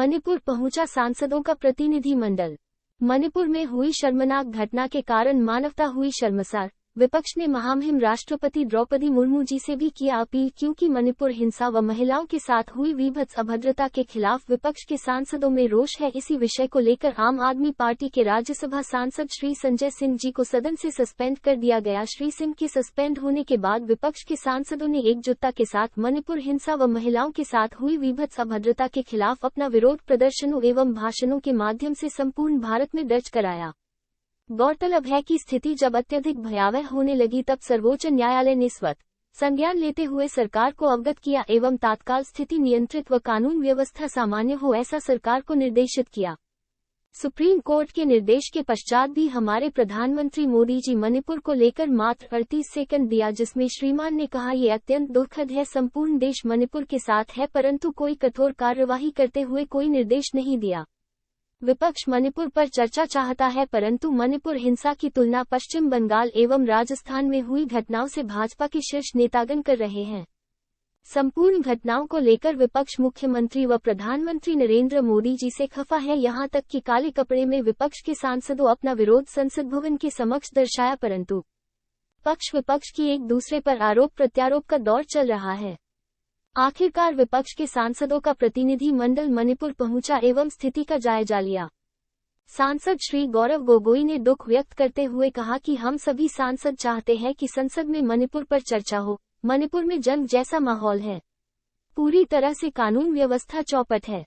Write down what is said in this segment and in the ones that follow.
मणिपुर पहुंचा सांसदों का प्रतिनिधिमंडल। मणिपुर में हुई शर्मनाक घटना के कारण मानवता हुई शर्मसार। विपक्ष ने महामहिम राष्ट्रपति द्रौपदी मुर्मू जी से भी किया अपील, क्योंकि मणिपुर हिंसा व महिलाओं के साथ हुई विभत्स अभद्रता के खिलाफ विपक्ष के सांसदों में रोष है। इसी विषय को लेकर आम आदमी पार्टी के राज्यसभा सांसद श्री संजय सिंह जी को सदन से सस्पेंड कर दिया गया। श्री सिंह के सस्पेंड होने के बाद विपक्ष के सांसदों ने एकजुटता के साथ मणिपुर हिंसा व महिलाओं के साथ हुई विभत्स अभद्रता के खिलाफ अपना विरोध प्रदर्शनों एवं भाषणों के माध्यम से संपूर्ण भारत में दर्ज कराया। गौरतलब है कि स्थिति जब अत्यधिक भयावह होने लगी तब सर्वोच्च न्यायालय ने स्वतः संज्ञान लेते हुए सरकार को अवगत किया एवं तात्काल स्थिति नियंत्रित व कानून व्यवस्था सामान्य हो ऐसा सरकार को निर्देशित किया। सुप्रीम कोर्ट के निर्देश के पश्चात भी हमारे प्रधानमंत्री मोदी जी मणिपुर को लेकर मात्र 38 सेकंड दिया, जिसमें श्रीमान ने कहा ये अत्यंत दुखद है, संपूर्ण देश मणिपुर के साथ है, परंतु कोई कठोर कार्यवाही करते हुए कोई निर्देश नहीं दिया। विपक्ष मणिपुर पर चर्चा चाहता है, परंतु मणिपुर हिंसा की तुलना पश्चिम बंगाल एवं राजस्थान में हुई घटनाओं से भाजपा के शीर्ष नेतागण कर रहे हैं। संपूर्ण घटनाओं को लेकर विपक्ष मुख्यमंत्री व प्रधानमंत्री नरेंद्र मोदी जी से खफा है, यहां तक कि काले कपड़े में विपक्ष के सांसदों अपना विरोध संसद भवन के समक्ष दर्शाया, परंतु पक्ष विपक्ष की एक दूसरे पर आरोप प्रत्यारोप का दौर चल रहा है। आखिरकार विपक्ष के सांसदों का प्रतिनिधि मंडल मणिपुर पहुंचा एवं स्थिति का जायजा लिया। सांसद श्री गौरव गोगोई ने दुख व्यक्त करते हुए कहा कि हम सभी सांसद चाहते हैं कि संसद में मणिपुर पर चर्चा हो। मणिपुर में जंग जैसा माहौल है, पूरी तरह से कानून व्यवस्था चौपट है।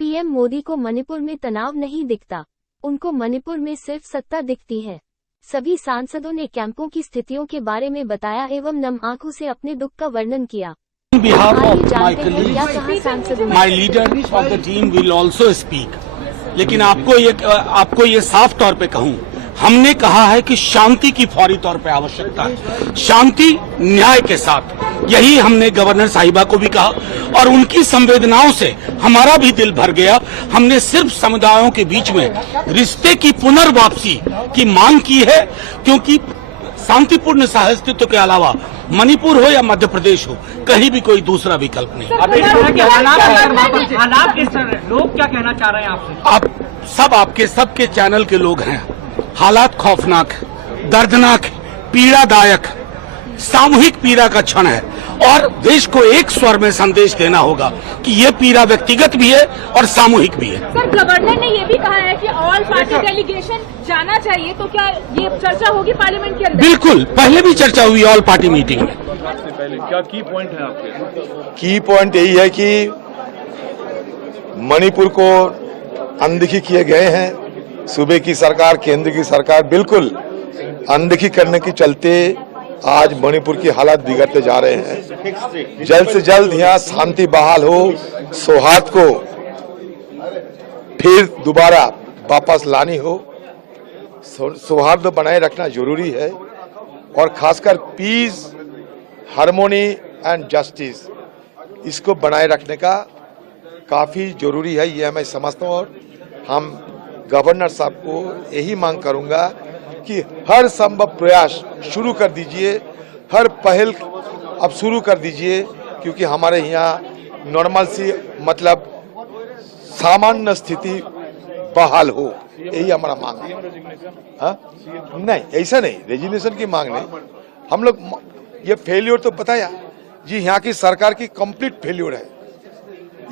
पीएम मोदी को मणिपुर में तनाव नहीं दिखता, उनको मणिपुर में सिर्फ सत्ता दिखती है। सभी सांसदों ने कैंपों की स्थितियों के बारे में बताया एवं नम आंखों से अपने दुख का वर्णन किया। On behalf of my colleagues, my leader of the team will also speak. लेकिन आपको ये साफ तौर पे कहूं, हमने कहा है कि शांति की फौरी तौर पे आवश्यकता है, शांति न्याय के साथ। यही हमने गवर्नर साहिबा को भी कहा और उनकी संवेदनाओं से हमारा भी दिल भर गया। हमने सिर्फ समुदायों के बीच में रिश्ते की पुनर्वापसी की मांग की है, क्योंकि शांतिपूर्ण सहअस्तित्व के अलावा मणिपुर हो या मध्य प्रदेश हो, कहीं भी कोई दूसरा विकल्प नहीं। अभी हालात किस तरह, लोग क्या कहना चाह रहे हैं आपसे? आप सब आपके सबके चैनल के लोग हैं। हालात खौफनाक, दर्दनाक, पीड़ादायक, सामूहिक पीड़ा का क्षण है और देश को एक स्वर में संदेश देना होगा कि ये पीड़ा व्यक्तिगत भी है और सामूहिक भी है। सर, गवर्नर ने ये भी कहा है कि ऑल पार्टी डेलीगेशन जाना चाहिए, तो क्या ये चर्चा होगी पार्लियामेंट के अंदर? बिल्कुल, पहले भी चर्चा हुई ऑल पार्टी मीटिंग में। सबसे पहले क्या की पॉइंट है आपके? की पॉइंट यही है कि मणिपुर को अनदेखी किए गए हैं। सूबे की सरकार, केंद्र की सरकार बिल्कुल अनदेखी करने के चलते आज मणिपुर की हालात बिगड़ते जा रहे हैं। जल्द से जल्द यहाँ शांति बहाल हो, सौहार्द को फिर दोबारा वापस लानी हो, सौहार्द बनाए रखना जरूरी है और खासकर पीस, हार्मोनी एंड जस्टिस, इसको बनाए रखने का काफी जरूरी है, ये मैं समझता हूँ। और हम गवर्नर साहब को यही मांग करूंगा कि हर संभव प्रयास शुरू कर दीजिए, हर पहल अब शुरू कर दीजिए, क्योंकि हमारे यहाँ नॉर्मल सी मतलब सामान्य स्थिति बहाल हो, यही हमारा मांग है। हाँ? नहीं, ऐसा नहीं, रेजिग्नेशन की मांग नहीं। हम लोग ये फेल्योर तो बताया जी, यहाँ की सरकार की कंप्लीट फेल्योर है।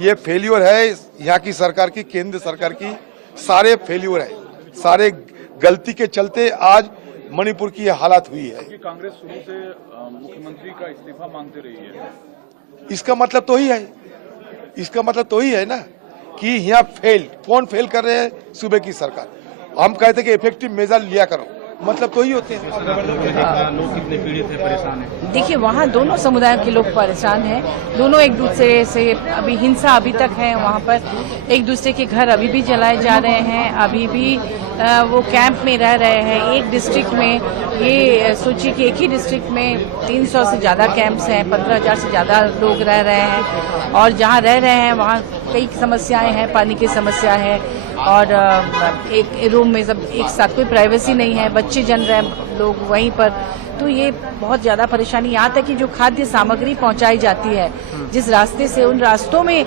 ये फेल्योर है यहाँ की सरकार की, केंद्र सरकार की सारे फेल्योर है, सारे गलती के चलते आज मणिपुर की यह हालत हुई है। कांग्रेस शुरू से मुख्यमंत्री का इस्तीफा मांगते रही है। इसका मतलब तो ही है, इसका मतलब तो ही है ना कि यहाँ कौन फेल कर रहे हैं? सूबे की सरकार। हम कहते हैं कि इफेक्टिव मेजर लिया करो, मतलब तो ही होते हैं। लोग कितने पीड़ित है, परेशान है? देखिए, वहाँ दोनों समुदायों के लोग परेशान हैं। दोनों एक दूसरे से अभी हिंसा अभी तक है, वहाँ पर एक दूसरे के घर अभी भी जलाए जा रहे हैं, अभी भी वो कैंप में रह रहे हैं। एक डिस्ट्रिक्ट में, ये सोचिए कि एक ही डिस्ट्रिक्ट में 300 से ज़्यादा कैंप्स हैं, 15,000 से ज़्यादा लोग रह रहे हैं और जहाँ रह रहे हैं वहाँ कई समस्याएं हैं, पानी की समस्या है, और एक रूम में सब एक साथ, कोई प्राइवेसी नहीं है, बच्चे जन रहे हैं लोग वहीं पर। तो ये बहुत ज्यादा परेशानी, यहाँ तक कि जो खाद्य सामग्री पहुंचाई जाती है जिस रास्ते से, उन रास्तों में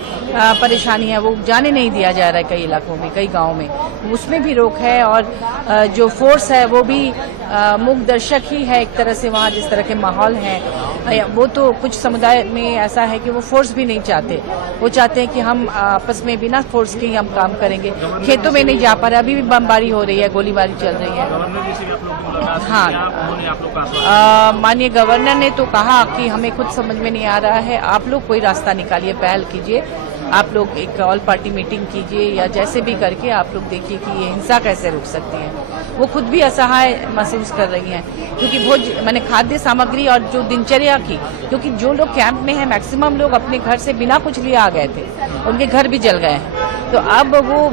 परेशानी है, वो जाने नहीं दिया जा रहा है कई इलाकों में, कई गांव में, उसमें भी रोक है। और जो फोर्स है वो भी मूक दर्शक ही है एक तरह से। वहाँ जिस तरह के माहौल हैं, वो तो कुछ समुदाय में ऐसा है कि वो फोर्स भी नहीं चाहते, वो चाहते हैं कि हम आपस में बिना फोर्स के ही हम काम करेंगे। खेतों में नहीं जा पा रहे, अभी भी बमबारी हो रही है, गोलीबारी चल रही है। हाँ, माननीय गवर्नर ने तो कहा कि हमें खुद समझ में नहीं आ रहा है, आप लोग कोई रास्ता निकालिए, पहल कीजिए, आप लोग एक ऑल पार्टी मीटिंग कीजिए या जैसे भी करके आप लोग देखिए कि ये हिंसा कैसे रुक सकती है। वो खुद भी असहाय महसूस कर रही हैं, क्योंकि मैंने खाद्य सामग्री और जो दिनचर्या की, क्योंकि जो लोग कैंप में हैं मैक्सिमम लोग अपने घर से बिना कुछ लिए आ गए थे, उनके घर भी जल गए हैं। तो अब वो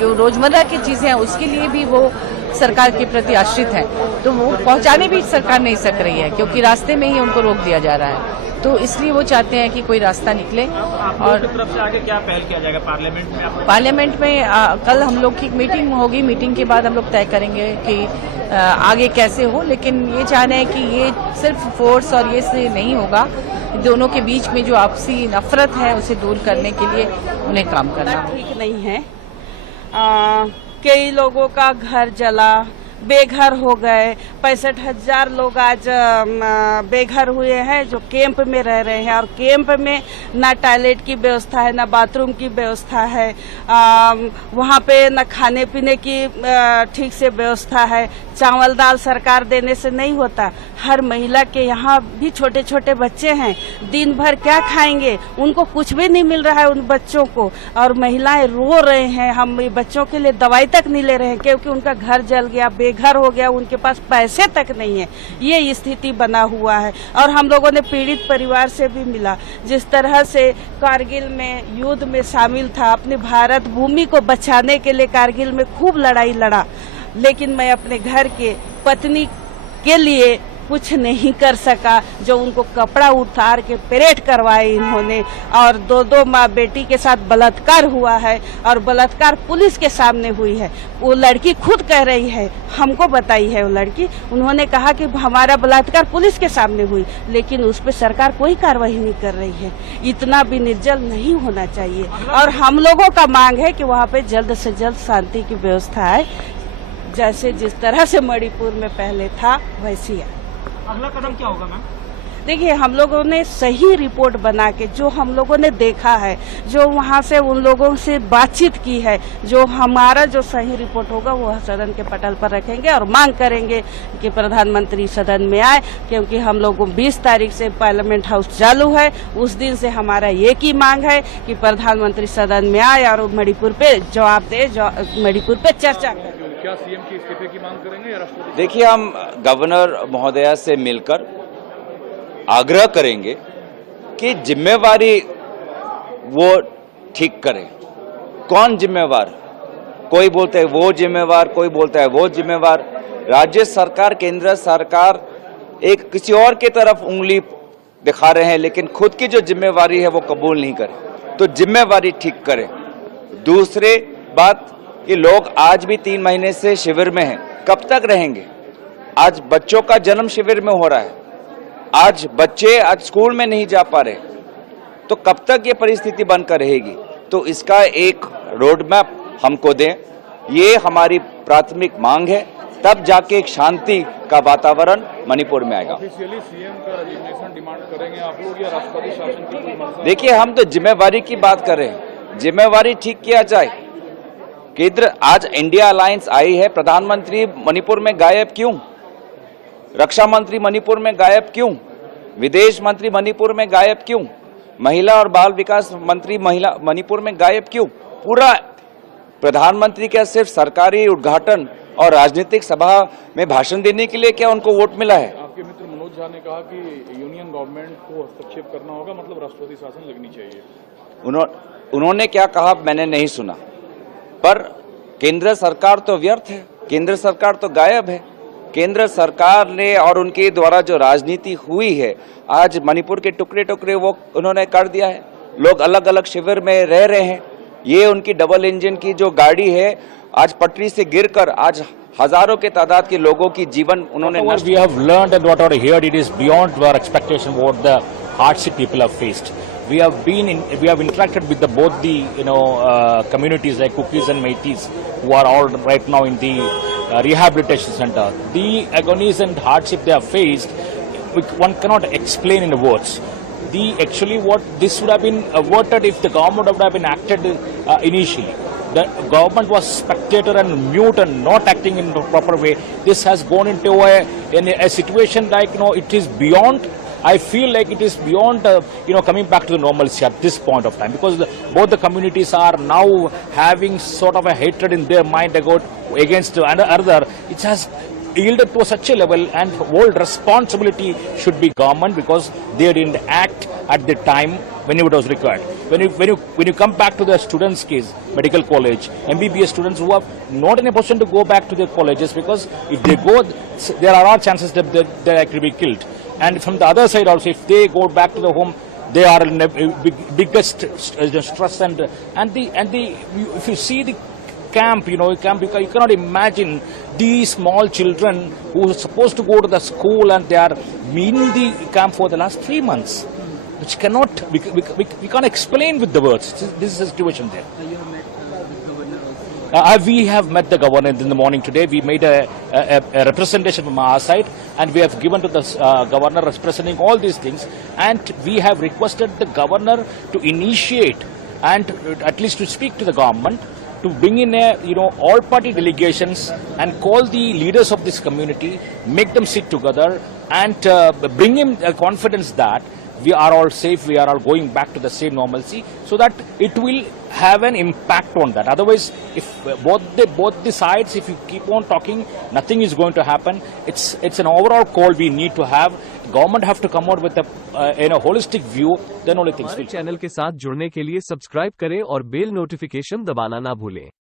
जो रोजमर्रा की चीजें हैं उसके लिए भी वो सरकार के प्रति आश्रित है, तो वो पहुंचाने भी सरकार नहीं सक रही है, क्योंकि रास्ते में ही उनको रोक दिया जा रहा है। तो इसलिए वो चाहते हैं कि कोई रास्ता निकले। और तरफ से आगे क्या पहल किया जाएगा पार्लियामेंट में? पार्लियामेंट में कल हम लोग की मीटिंग होगी, मीटिंग के बाद हम लोग तय करेंगे कि आगे कैसे हो। लेकिन ये चाह रहे हैं कि ये सिर्फ फोर्स और ये से नहीं होगा, दोनों के बीच में जो आपसी नफरत है उसे दूर करने के लिए उन्हें काम करना ठीक नहीं है। कई लोगों का घर जला, बेघर हो गए, 65,000 लोग आज बेघर हुए हैं जो कैंप में रह रहे हैं। और कैंप में ना टॉयलेट की व्यवस्था है, ना बाथरूम की व्यवस्था है, वहाँ पे ना खाने पीने की ठीक से व्यवस्था है। चावल दाल सरकार देने से नहीं होता। हर महिला के यहाँ भी छोटे छोटे बच्चे हैं, दिन भर क्या खाएंगे, उनको कुछ भी नहीं मिल रहा है उन बच्चों को। और महिलाएं रो रहे हैं, हम बच्चों के लिए दवाई तक नहीं ले रहे हैं क्योंकि उनका घर जल गया, बेघर हो गया, उनके पास पैसे तक नहीं है। ये स्थिति बना हुआ है। और हम लोगों ने पीड़ित परिवार से भी मिला, जिस तरह से कारगिल में युद्ध में शामिल था, अपने भारत भूमि को बचाने के लिए कारगिल में खूब लड़ाई लड़ा, लेकिन मैं अपने घर के पत्नी के लिए कुछ नहीं कर सका। जो उनको कपड़ा उतार के परेड करवाए इन्होंने, और दो माँ बेटी के साथ बलात्कार हुआ है, और बलात्कार पुलिस के सामने हुई है। वो लड़की खुद कह रही है, हमको बताई है वो लड़की, उन्होंने कहा कि हमारा बलात्कार पुलिस के सामने हुई, लेकिन उस पर सरकार कोई कार्रवाई नहीं कर रही है। इतना भी निर्जल नहीं होना चाहिए। और हम लोगों का मांग है कि वहाँ पे जल्द से जल्द शांति की व्यवस्था है, जैसे जिस तरह से मणिपुर में पहले था वैसी है। अगला कदम क्या होगा मैम? देखिए, हम लोगों ने सही रिपोर्ट बना के, जो हम लोगों ने देखा है, जो वहाँ से उन लोगों से बातचीत की है, जो हमारा जो सही रिपोर्ट होगा वो सदन के पटल पर रखेंगे और मांग करेंगे कि प्रधानमंत्री सदन में आए, क्योंकि हम लोगों 20 तारीख से पार्लियामेंट हाउस चालू है। उस दिन से हमारा एक ही मांग है कि प्रधानमंत्री सदन में आए और मणिपुर पे जवाब दे, मणिपुर पे चर्चा करें। क्या सीएम की इस्तीफे की मांग करेंगे या राष्ट्रपति? देखिए, हम गवर्नर महोदया से मिलकर आग्रह करेंगे कि जिम्मेवारी वो ठीक करें। कौन जिम्मेवार? कोई बोलता है वो जिम्मेवार, कोई बोलता है वो जिम्मेवार। राज्य सरकार, केंद्र सरकार एक किसी और की तरफ उंगली दिखा रहे हैं, लेकिन खुद की जो जिम्मेवारी है वो कबूल नहीं करें। तो जिम्मेवारी ठीक करें। दूसरी बात कि लोग आज भी 3 महीने से शिविर में हैं, कब तक रहेंगे? आज बच्चों का जन्म शिविर में हो रहा है, आज बच्चे आज स्कूल में नहीं जा पा रहे, तो कब तक ये परिस्थिति बनकर रहेगी? तो इसका एक रोड मैप हमको दें, ये हमारी प्राथमिक मांग है, तब जाके एक शांति का वातावरण मणिपुर में आएगा। ऑफिशियली सीएम का रेजिग्नेशन डिमांड करेंगे आप लोग या राष्ट्रपति शासन की कोई मंशा? देखिए, हम तो जिम्मेवारी की बात कर रहे हैं, जिम्मेवारी ठीक किया जाए। केंद्र आज इंडिया अलायंस आई है, प्रधानमंत्री मणिपुर में गायब क्यों? रक्षा मंत्री मणिपुर में गायब क्यों? विदेश मंत्री मणिपुर में गायब क्यों? महिला और बाल विकास मंत्री मणिपुर में गायब क्यों? पूरा प्रधानमंत्री क्या सिर्फ सरकारी उद्घाटन और राजनीतिक सभा में भाषण देने के लिए क्या उनको वोट मिला है? आपके मित्र मनोज झा ने कहा कि यूनियन गवर्नमेंट को हस्तक्षेप करना होगा, मतलब राष्ट्रपति शासन लगनी चाहिए। उन्होंने क्या कहा मैंने नहीं सुना, पर केंद्र सरकार तो व्यर्थ है, केंद्र सरकार तो गायब है। केंद्र सरकार ने और उनके द्वारा जो राजनीति हुई है, आज मणिपुर के टुकड़े टुकड़े वो उन्होंने कर दिया है। लोग अलग अलग शिविर में रह रहे हैं, ये उनकी डबल इंजन की जो गाड़ी है आज पटरी से गिरकर आज हजारों के तादाद के लोगों की जीवन उन्होंने नष्ट। We have learned and whatever heard, it is beyond our expectation what the hardship people have faced. We have interacted with both the communities like Kukis and Meiteis who are all right now in the rehabilitation center. The agonies and hardship they have faced, one cannot explain in words. Actually what this would have been averted if the government would have been acted initially. The government was spectator and mute and not acting in the proper way. This has gone into a situation like, it is beyond. I feel like it is beyond, coming back to the normalcy at this point of time, because both the communities are now having sort of a hatred in their mind against another. It has yielded to such a level, and whole responsibility should be government because they didn't act at the time when it was required. When you come back to the students' case, medical college, MBBS students who are not in a position to go back to their colleges because if they go, there are chances that they actually be killed. And from the other side also, if they go back to the home, they are in the biggest stress and if you see the camp, you cannot imagine these small children who are supposed to go to the school and they are in the camp for the last 3 months, which we can't explain with the words. This is the situation there. We have met the governor in the morning today. We made a representation from our side and we have given to the governor representing all these things, and we have requested the governor to initiate and at least to speak to the government to bring in all party delegations and call the leaders of this community, make them sit together and bring him confidence that we are all safe, we are all going back to the same normalcy, so that it will have an impact on that. Otherwise, if both the sides, if you keep on talking, nothing is going to happen. It's an overall call we need to have. Government have to come out with a holistic view, then only things will. Channel के साथ जुड़ने के लिए subscribe करें और bell notification दबाना ना भूलें।